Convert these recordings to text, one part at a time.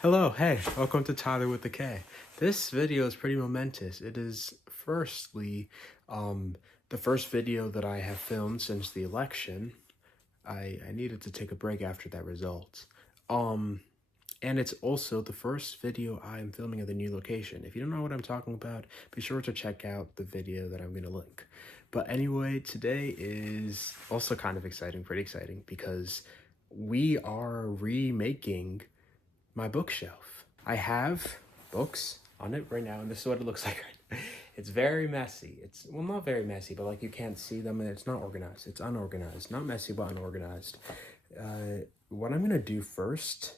Hello, hey, welcome to Tyler with the K. This video is pretty momentous. It is firstly the first video that I have filmed since the election. I needed to take a break after that result. And it's also the first video I'm filming at the new location. If you don't know what I'm talking about, be sure to check out the video that I'm going to link. But anyway, today is also kind of exciting, pretty exciting, because we are remaking my bookshelf. I have books on it right now, and this is what it looks like right now. It's very messy. It's, well, not very messy, but like you can't see them, and it's not organized. It's unorganized. Not messy, but unorganized. What I'm gonna do first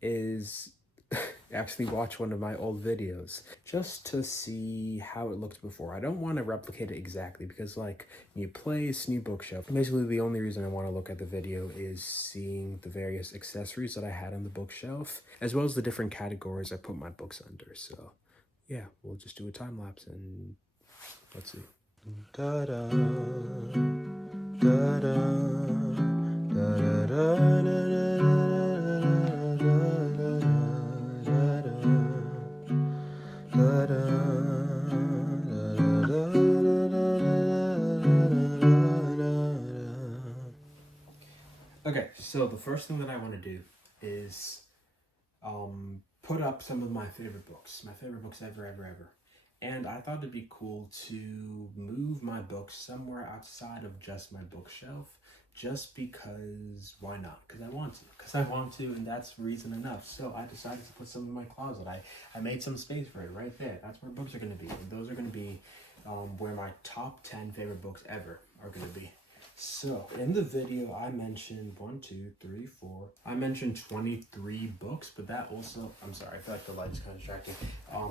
is actually watch one of my old videos just to see how it looked before. I don't want to replicate it exactly because like new place, new bookshelf. Basically the only reason I want to look at the video is seeing the various accessories that I had on the bookshelf as well as the different categories I put my books under. So yeah, we'll just do a time lapse and let's see. Da-da, da-da, da-da-da-da-da-da-da-da. Okay, so the first thing that I want to do is put up some of my favorite books ever. And I thought it'd be cool to move my books somewhere outside of just my bookshelf, just because why not? Because I want to, and that's reason enough. So I decided to put some in my closet. I made some space for it right there. That's where books are going to be. And those are going to be where my top 10 favorite books ever are going to be. So, in the video, I mentioned 23 books, but that also, I'm sorry, I feel like the light is kind of distracting.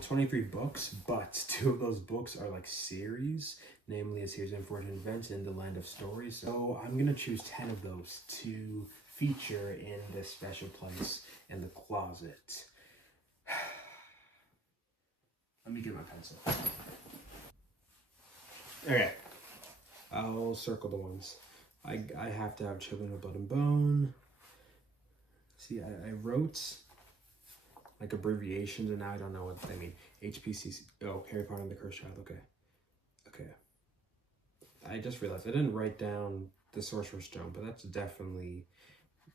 23 books, but 2 of those books are like series, namely a series of important events in the Land of Stories. So, I'm gonna choose 10 of those to feature in this special place in the closet. Let me get my pencil. Okay. I'll circle the ones. I have to have Children of Blood and Bone. See, I wrote like abbreviations and now I don't know what they mean. HPCC. Oh, Harry Potter and the Cursed Child. Okay. I just realized I didn't write down the Sorcerer's Stone, but that's definitely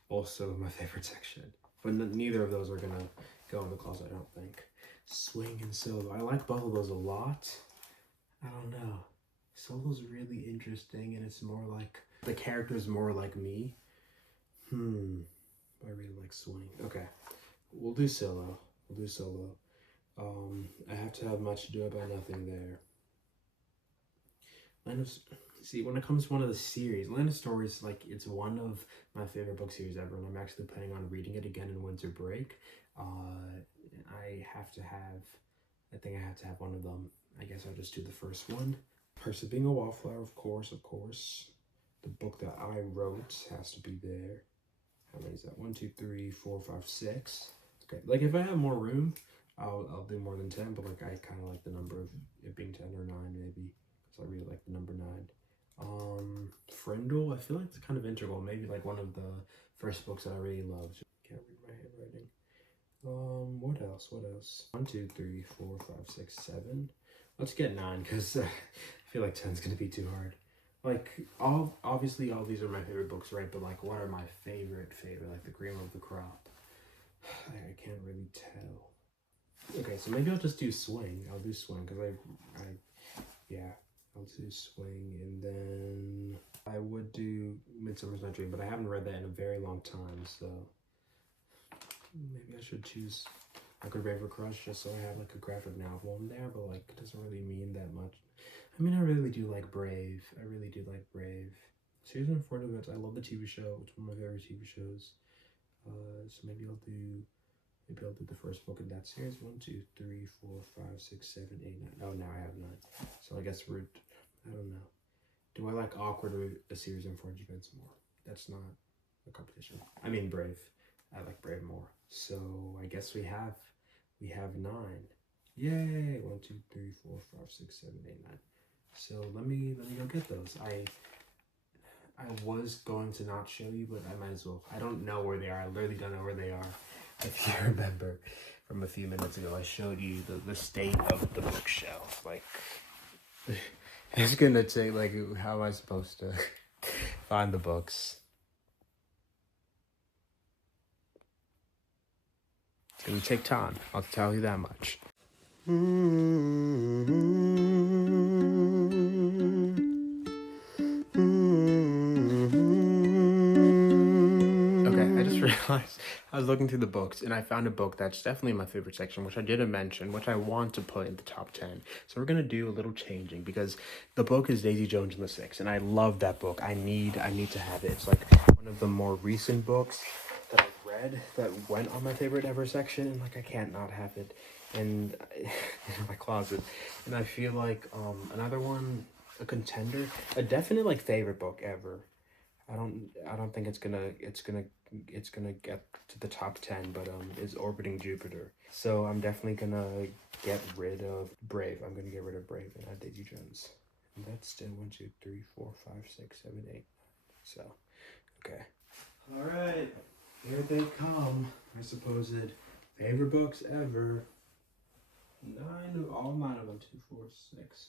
also my favorite section. But neither of those are gonna go in the closet, I don't think. Swing and Solo. I like both of those a lot. I don't know. Solo's really interesting and it's more like the character's more like me. I really like Swing. Okay, we'll do Solo. I have to have Much Ado About Nothing there. See, when it comes to one of the series, Land of Stories, like it's one of my favorite book series ever, and I'm actually planning on reading it again in winter break. I think I have to have one of them. I guess I'll just do the first one. Percy Being a Wallflower, of course. The book that I wrote has to be there. How many is that? 1, 2, 3, 4, 5, 6. Okay, like if I have more room, I'll do more than 10, but like I kind of like the number of it being 10 or 9 maybe, because I really like the number 9. Frindle, I feel like it's kind of integral. Maybe like one of the first books that I really loved. Can't read my handwriting. What else? 1, 2, 3, 4, 5, 6, 7. Let's get 9 because I feel like 10's gonna be too hard. Like obviously all these are my favorite books, right? But like, what are my favorite? Like The Cream of the Crop. I can't really tell. Okay, so maybe I'll just do Swing. I'll do Swing because I'll do Swing, and then I would do Midsummer's Night Dream, but I haven't read that in a very long time, so maybe I should choose like a Raver Crush just so I have like a graphic novel in there, but like it doesn't really mean that much. I mean, I really do like Brave. Series of Important Events. I love the TV show. It's one of my favorite TV shows. So maybe I'll do the first book in that series. 1, 2, 3, 4, 5, 6, 7, 8, 9. Oh, now I have 9. So I guess I don't know. Do I like Awkward or a series of Important Events more? That's not a competition. I mean Brave. I like Brave more. So I guess we have 9. Yay! 1, 2, 3, 4, 5, 6, 7, 8, 9. So let me go get those. I was going to not show you, but I might as well. I don't know where they are. I literally don't know where they are. if you remember from a few minutes ago, I showed you the state of the bookshelf. Like, it's gonna take, like, how am I supposed to find the books? It's gonna take time, I'll tell you that much. Okay, I just realized I was looking through the books and I found a book that's definitely my favorite section, which I didn't mention, which I want to put in the top 10. So we're gonna do a little changing because the book is Daisy Jones and the Six, and I love that book. I need to have it. It's like one of the more recent books that I've read that went on my favorite ever section, and like I can't not have it in my closet. And I feel like another one, a contender, a definite like favorite book ever. I don't think it's gonna get to the top 10, but is Orbiting Jupiter. So I'm definitely gonna get rid of Brave. I'm gonna get rid of Brave and add Daisy Jones. And that's still 1, 2, 3, 4, 5, 6, 7, 8. So, okay. All right, here they come. My supposed favorite books ever. All 9 of them. 2, 4, 6,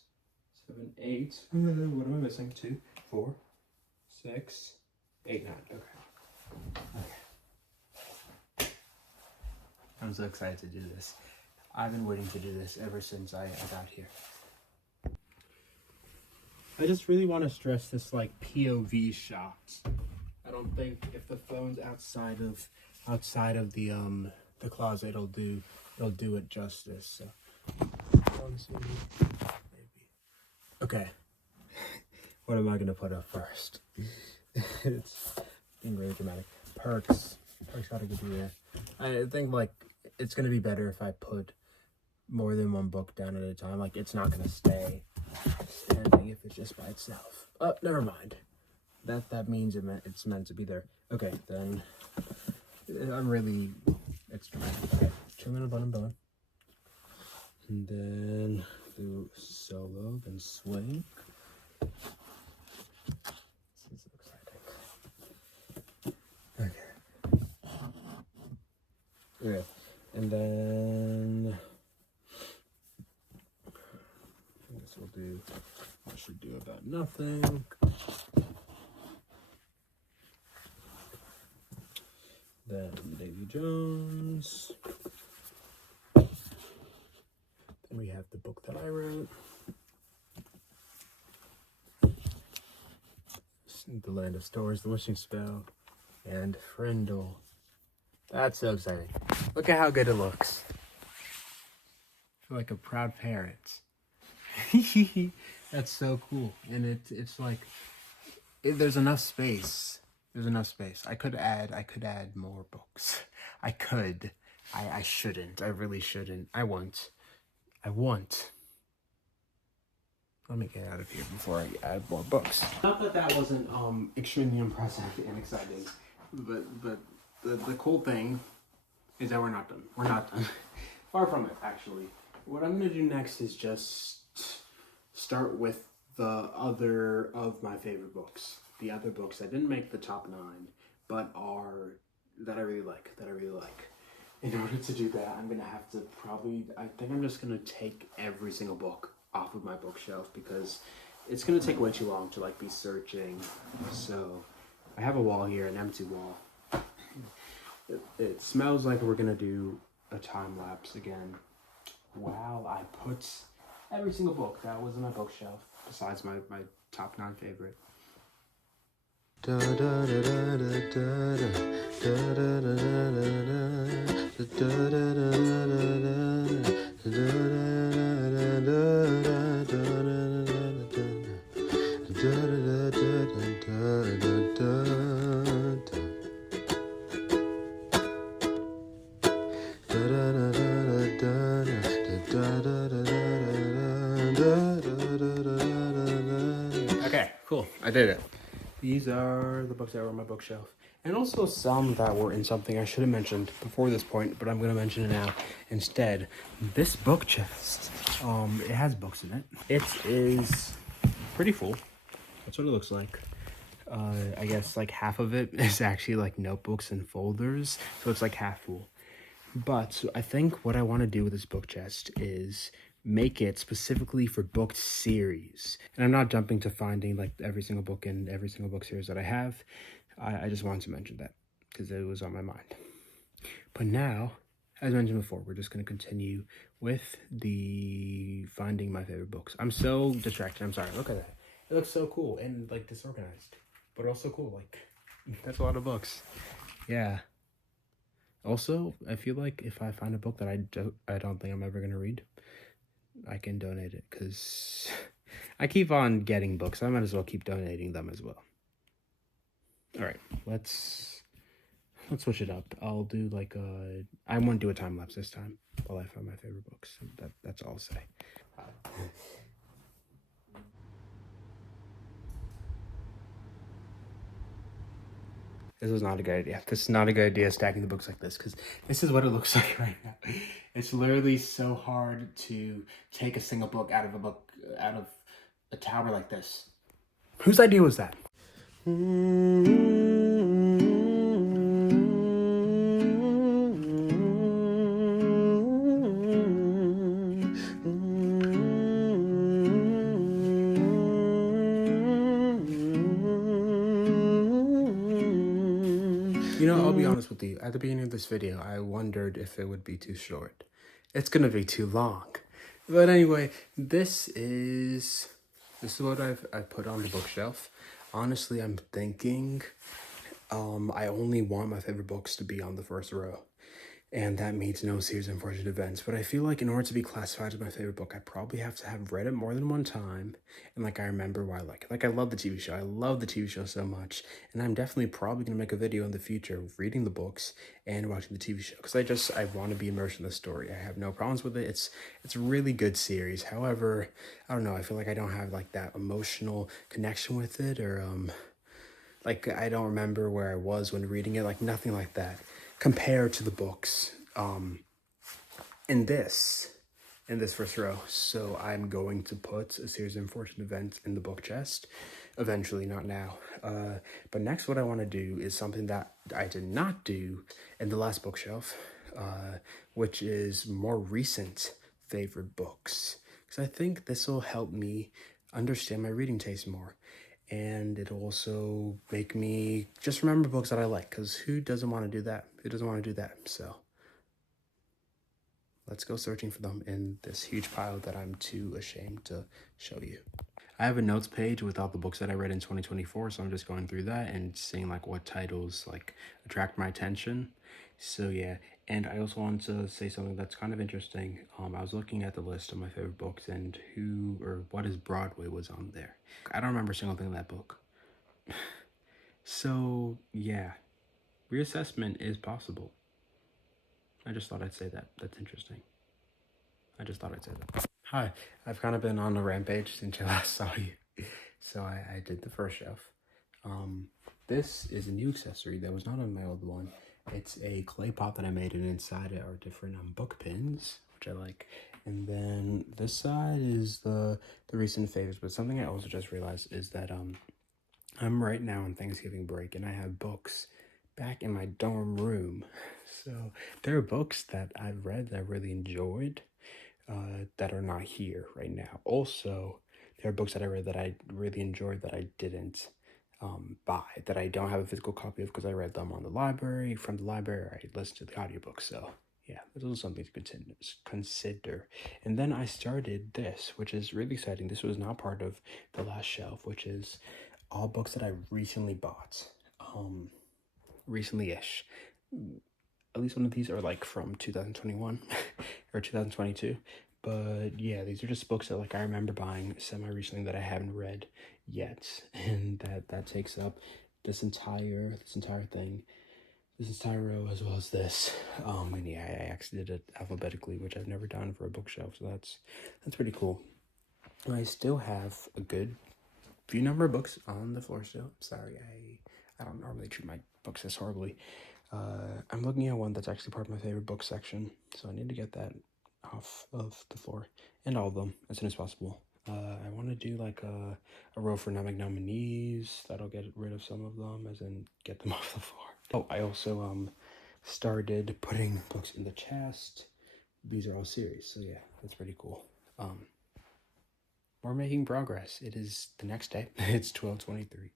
7, 8. What am I missing? 2, 4, 6, 8, 9. Okay. I'm so excited to do this. I've been waiting to do this ever since I got here. I just really want to stress this like POV shot. I don't think if the phone's outside of the closet, it'll do it justice. So maybe. Okay. What am I gonna put up first? It's being really dramatic. Perks gotta be there. I think like it's gonna be better if I put more than one book down at a time. Like it's not gonna stay standing if it's just by itself. Oh, never mind. That means it's meant to be there. Okay, then it's dramatic. Okay, Trim and a Bun. And then do Solo, then Swing. This is so exciting. Okay, and then I guess I should do About Nothing. Then Daisy Jones. Then we have the book that I wrote. The Land of Stars, The Wishing Spell, and Frindle. That's so exciting. Look at how good it looks. I feel like a proud parent. That's so cool. And it's like, there's enough space. There's enough space. I could add more books. I could. I shouldn't. I really shouldn't. I won't. Let me get out of here before I add more books. Not that wasn't extremely impressive and exciting, but the cool thing is that we're not done. We're not done. Far from it, actually. What I'm gonna do next is just start with the other of my favorite books. The other books that didn't make the top 9, but that I really like. In order to do that, I'm gonna have to I think I'm just gonna take every single book off of my bookshelf because it's gonna take way too long to like be searching. So I have a wall here, an empty wall. It smells like we're gonna do a time lapse again. Wow, I put every single book that was in my bookshelf besides my top 9 favorite. Da da da da da da da da Okay, cool. I did it. These are the books that were on my bookshelf. And also some that were in something I should have mentioned before this point, but I'm going to mention it now instead. This book chest, it has books in it. It is pretty full. That's what it looks like. I guess like half of it is actually like notebooks and folders. So it's like half full. But so I think what I want to do with this book chest is make it specifically for book series. And I'm not jumping to finding like every single book in every single book series that I have. I just wanted to mention that because it was on my mind. But now, as mentioned before, we're just going to continue with the finding my favorite books. I'm so distracted. I'm sorry. Look at that. It looks so cool and like disorganized, but also cool. Like, that's a lot of books. Yeah. Also, I feel like if I find a book that I don't think I'm ever going to read, I can donate it because I keep on getting books. I might as well keep donating them as well. All right, let's switch it up. I'll do like I won't do a time lapse this time while I find my favorite books. That's all I'll say. This was not a good idea. This is not a good idea stacking the books like this because this is what it looks like right now. It's literally so hard to take a single book out of a tower like this. Whose idea was that? You know, I'll be honest with you. At the beginning of this video, I wondered if it would be too short. It's gonna be too long. But anyway, this is what I put on the bookshelf. Honestly, I'm thinking I only want my favorite books to be on the first row. And that means no series of unfortunate events. But I feel like in order to be classified as my favorite book, I probably have to have read it more than one time. And like I remember why I like it. Like I love the TV show. I love the TV show so much. And I'm definitely probably gonna make a video in the future of reading the books and watching the TV show. Because I want to be immersed in the story. I have no problems with it. It's a really good series. However, I don't know, I feel like I don't have like that emotional connection with it, or like I don't remember where I was when reading it, like nothing like that compared to the books in this first row. So I'm going to put a series of unfortunate events in the book chest eventually, not now. But next what I want to do is something that I did not do in the last bookshelf, which is more recent favorite books, because I think this will help me understand my reading taste more. And it'll also make me just remember books that I like, because who doesn't want to do that? Who doesn't want to do that? So let's go searching for them in this huge pile that I'm too ashamed to show you. I have a notes page with all the books that I read in 2024, so I'm just going through that and seeing like what titles like attract my attention. So yeah, and I also wanted to say something that's kind of interesting. I was looking at the list of my favorite books and who or what is Broadway was on there. I don't remember a single thing in that book. So yeah, reassessment is possible. I just thought I'd say that. That's interesting. I just thought I'd say that. Hi, I've kind of been on a rampage since I last saw you. So I did the first shelf. This is a new accessory that was not on my old one. It's a clay pot that I made, and inside it are different book pins, which I like. And then this side is the recent favorites. But something I also just realized is that I'm right now on Thanksgiving break, and I have books back in my dorm room. So there are books that I've read that I really enjoyed that are not here right now. Also, there are books that I read that I really enjoyed that I didn't buy, that I don't have a physical copy of because I read them on the library, from the library, or I listened to the audiobook. So yeah, this was something to consider. And then I started this, which is really exciting. This was not part of the last shelf, which is all books that I recently bought, recently-ish. At least one of these are like from 2021 or 2022. But yeah, these are just books that like I remember buying semi-recently that I haven't read yet, and that takes up this entire thing, this entire row, as well as this. And yeah, I actually did it alphabetically, which I've never done for a bookshelf, so that's pretty cool. I still have a good few number of books on the floor still. Sorry, I don't normally treat my books this horribly. I'm looking at one that's actually part of my favorite book section, so I need to get that off of the floor, and all of them as soon as possible. I want to do like a row for Namek nominees. That'll get rid of some of them, as in get them off the floor. Oh, I also started putting books in the chest. These are all series, so yeah, that's pretty cool. We're making progress. It is the next day. It's 12:23.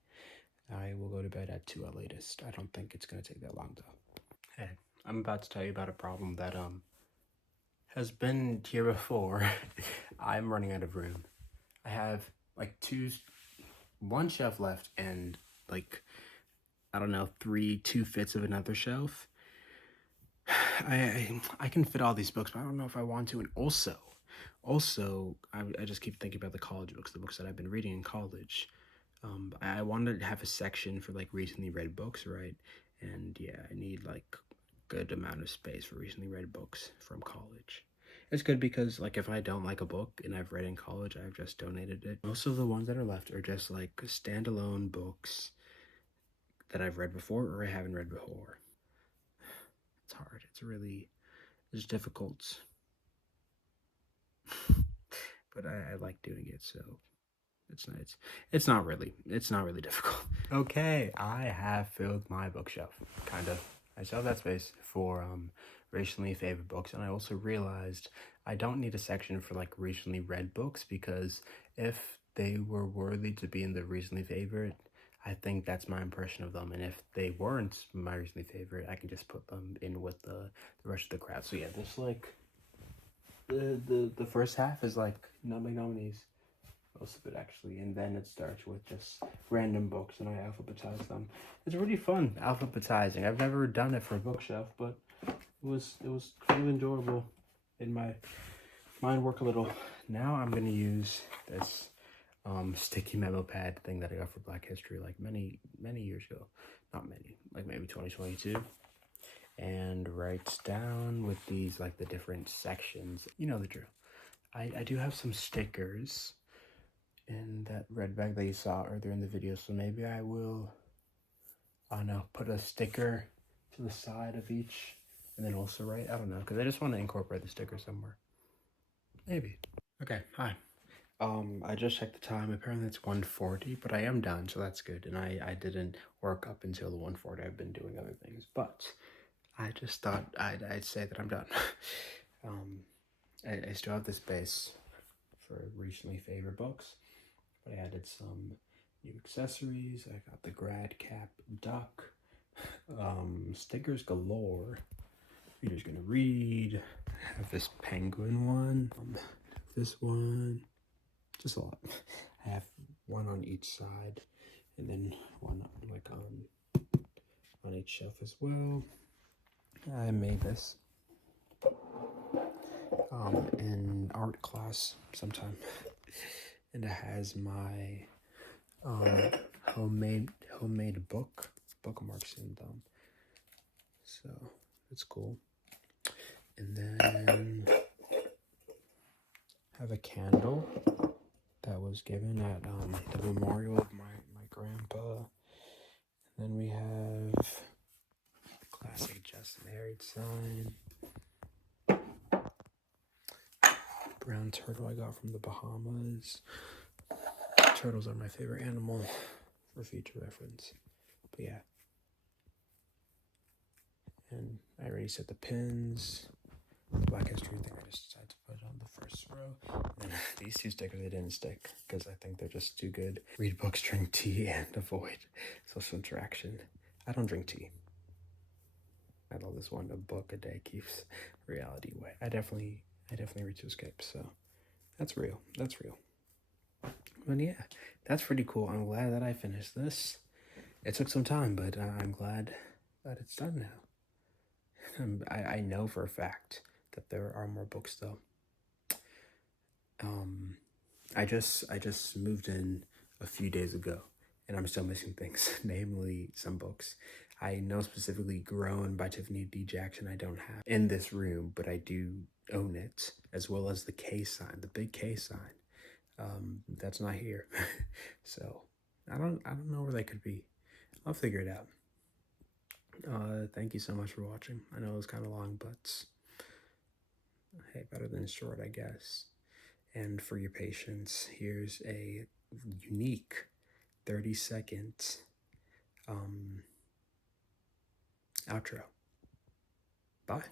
I will go to bed at 2 at latest. I don't think it's gonna take that long though. Hey, I'm about to tell you about a problem that has been here before. I'm running out of room. I have like one shelf left and like I don't know, 2 fits of another shelf. I can fit all these books, but I don't know if I want to. And also, I just keep thinking about the college books, the books that I've been reading in college. I wanted to have a section for like recently read books, right? And yeah, I need like good amount of space for recently read books from college. It's good because like if I don't like a book and I've read in college, I've just donated it. Most of the ones that are left are just like standalone books that I've read before or I haven't read before. It's hard. It's difficult. But I like doing it, so it's not really difficult. Okay, I have filled my bookshelf, kind of. I still have that space for recently favored books, and I also realized I don't need a section for like recently read books because if they were worthy to be in the recently favored, I think that's my impression of them, and if they weren't my recently favorite, I can just put them in with the rest of the crowd. So yeah, this like the first half is like nominees, most of it actually, and then it starts with just random books and I alphabetize them. It's really fun alphabetizing. I've never done it for a bookshelf, but it was kind of enjoyable. In my mind work a little. Now I'm gonna use this sticky memo pad thing that I got for Black History like many years ago. Not many, like maybe 2022. And writes down with these like the different sections. You know the drill. I do have some stickers in that red bag that you saw earlier in the video, so maybe I will, I don't know, put a sticker to the side of each and then also write, I don't know, because I just want to incorporate the sticker somewhere. Maybe. Okay, hi. I just checked the time. Apparently it's 1:40, but I am done, so that's good. And I didn't work up until the 1:40. I've been doing other things, but I just thought I'd say that I'm done. I still have the space for recently favored books, but I added some new accessories. I got the grad cap duck, stickers galore. Reader's gonna read. I have this penguin one, this one, just a lot. I have one on each side, and then one like on each shelf as well. I made this in art class sometime, and it has my homemade bookmarks in them, so it's cool. And then have a candle that was given at the memorial of my grandpa. And then we have classic Just Married sign. Brown turtle I got from the Bahamas. Turtles are my favorite animal for future reference. But yeah. And I already set the pins. Black History thing I just decided to put on the first row. And then these 2 stickers they didn't stick because I think they're just too good. Read books, drink tea, and avoid social interaction. I don't drink tea. I love this one. A book a day keeps reality away. I definitely read to escape. So that's real. But yeah, that's pretty cool. I'm glad that I finished this. It took some time, but I'm glad that it's done now. I know for a fact that there are more books though. I just moved in a few days ago, and I'm still missing things, namely some books. I know specifically Grown by Tiffany D. Jackson I don't have in this room, but I do own it, as well as the K sign, the big K sign. That's not here. So I don't know where they could be. I'll figure it out. Thank you so much for watching. I know it was kind of long, but hey, better than short, I guess. And for your patience, here's a unique 30-second outro. Bye.